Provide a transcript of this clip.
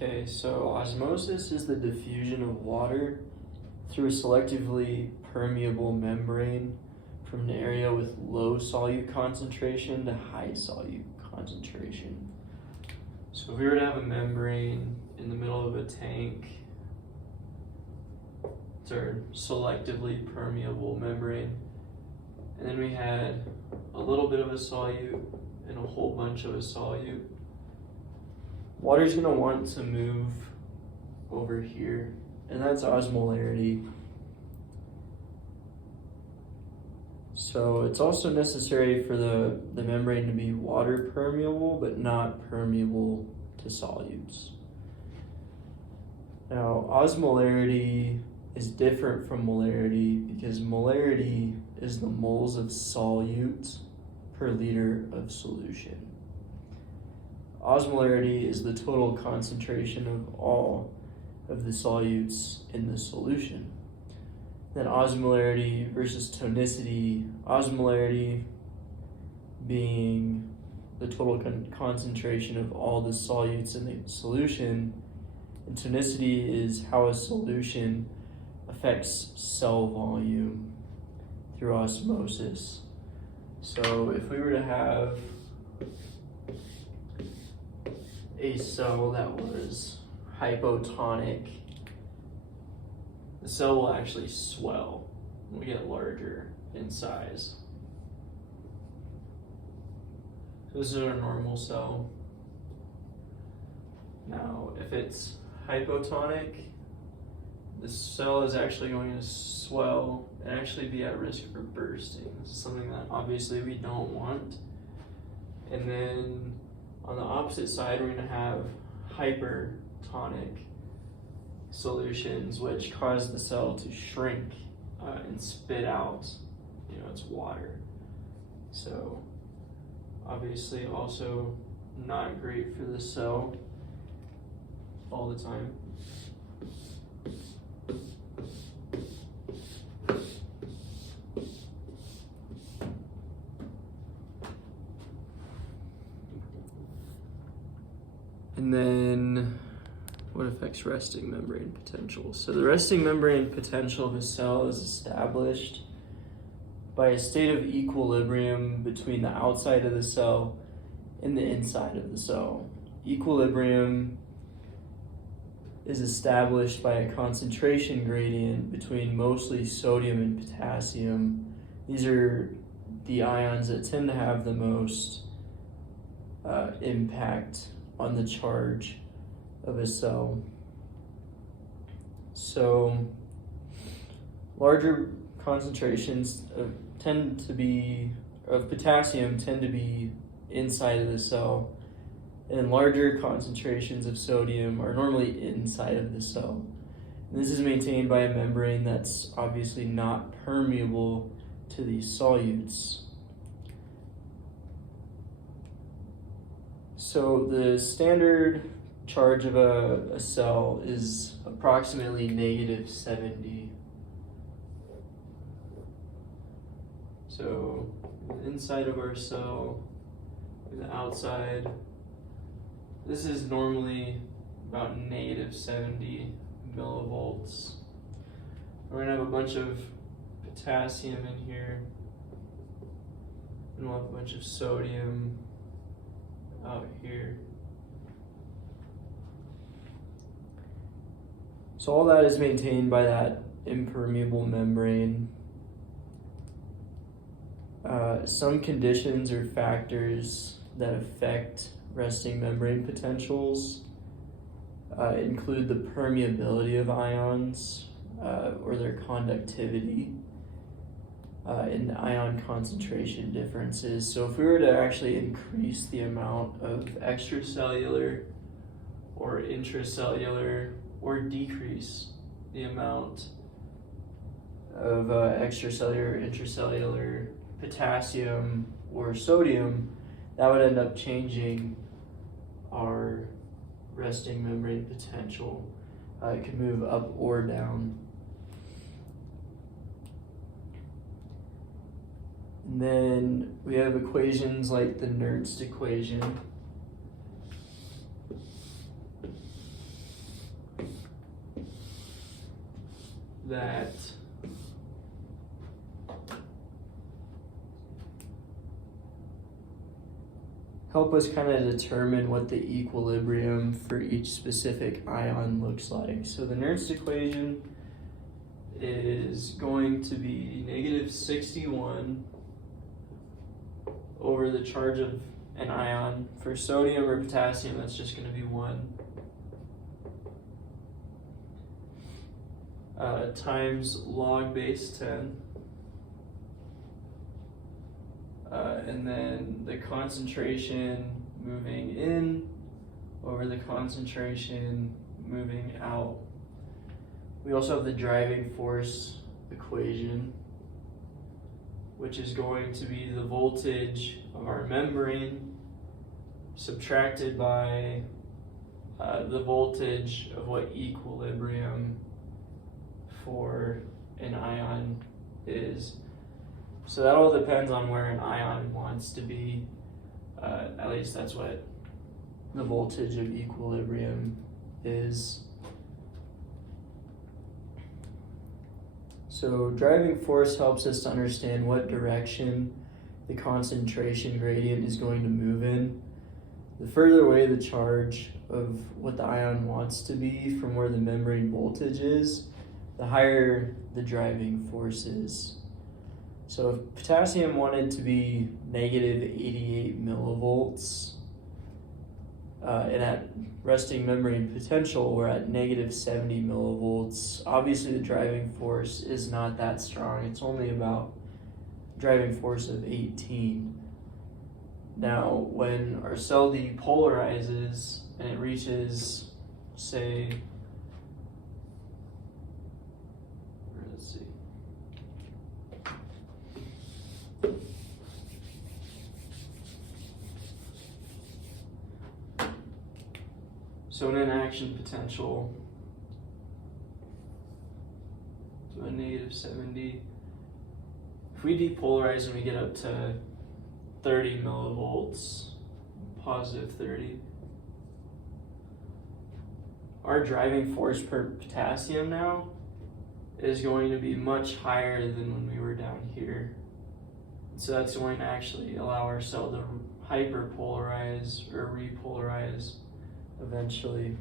Okay, so osmosis is the diffusion of water through a selectively permeable membrane from an area with low solute concentration to high solute concentration. So if we were to have a membrane in the middle of a tank, it's our selectively permeable membrane, and then we had a little bit of a solute and a whole bunch of a solute. Water's gonna want to move over here, and that's osmolarity. So it's also necessary for the membrane to be water permeable, but not permeable to solutes. Now, osmolarity is different from molarity because molarity is the moles of solute per liter of solution. Osmolarity is the total concentration of all of the solutes in the solution. Then osmolarity versus tonicity, osmolarity being the total concentration of all the solutes in the solution, and tonicity is how a solution affects cell volume through osmosis. So if we were to have a cell that was hypotonic, the cell will actually swell when we get larger in size. So this is our normal cell. Now, if it's hypotonic, the cell is actually going to swell and actually be at risk for bursting. This is something that obviously we don't want. And then on the opposite side, we're going to have hypertonic solutions, which cause the cell to shrink and spit out, its water. So obviously also not great for the cell all the time. And then what affects resting membrane potential? So the resting membrane potential of a cell is established by a state of equilibrium between the outside of the cell and the inside of the cell. Equilibrium is established by a concentration gradient between mostly sodium and potassium. These are the ions that tend to have the most impact on the charge of a cell. So larger concentrations of potassium tend to be inside of the cell, and larger concentrations of sodium are normally inside of the cell. And this is maintained by a membrane that's obviously not permeable to these solutes. So the standard charge of a cell is approximately -70. So the inside of our cell and the outside, this is normally about -70 millivolts. We're gonna have a bunch of potassium in here, and we'll have a bunch of sodium out here. So all that is maintained by that impermeable membrane. Some conditions or factors that affect resting membrane potentials include the permeability of ions or their conductivity and ion concentration differences. So if we were to actually increase the amount of extracellular or intracellular, or decrease the amount of extracellular, intracellular potassium or sodium, that would end up changing our resting membrane potential. It could move up or down. And then we have equations like the Nernst equation. that help us kind of determine what the equilibrium for each specific ion looks like. So the Nernst equation is going to be negative 61 over the charge of an ion. For sodium or potassium, that's just going to be 1. Times log base 10. And then the concentration moving in over the concentration moving out. We also have the driving force equation, which is going to be the voltage of our membrane subtracted by the voltage of what equilibrium for an ion is. So that all depends on where an ion wants to be. At least that's what the voltage of equilibrium is. So driving force helps us to understand what direction the concentration gradient is going to move in. The further away the charge of what the ion wants to be from where the membrane voltage is, the higher the driving force is. So if potassium wanted to be negative 88 millivolts, and at resting membrane potential, we're at negative 70 millivolts. Obviously the driving force is not that strong. It's only about driving force of 18. Now, when our cell depolarizes and it reaches, say, let's see, so an inaction potential to a negative 70. If we depolarize and we get up to 30 millivolts, positive 30, our driving force per potassium now is going to be much higher than when we were down here. So that's going to actually allow our cell to hyperpolarize or repolarize eventually.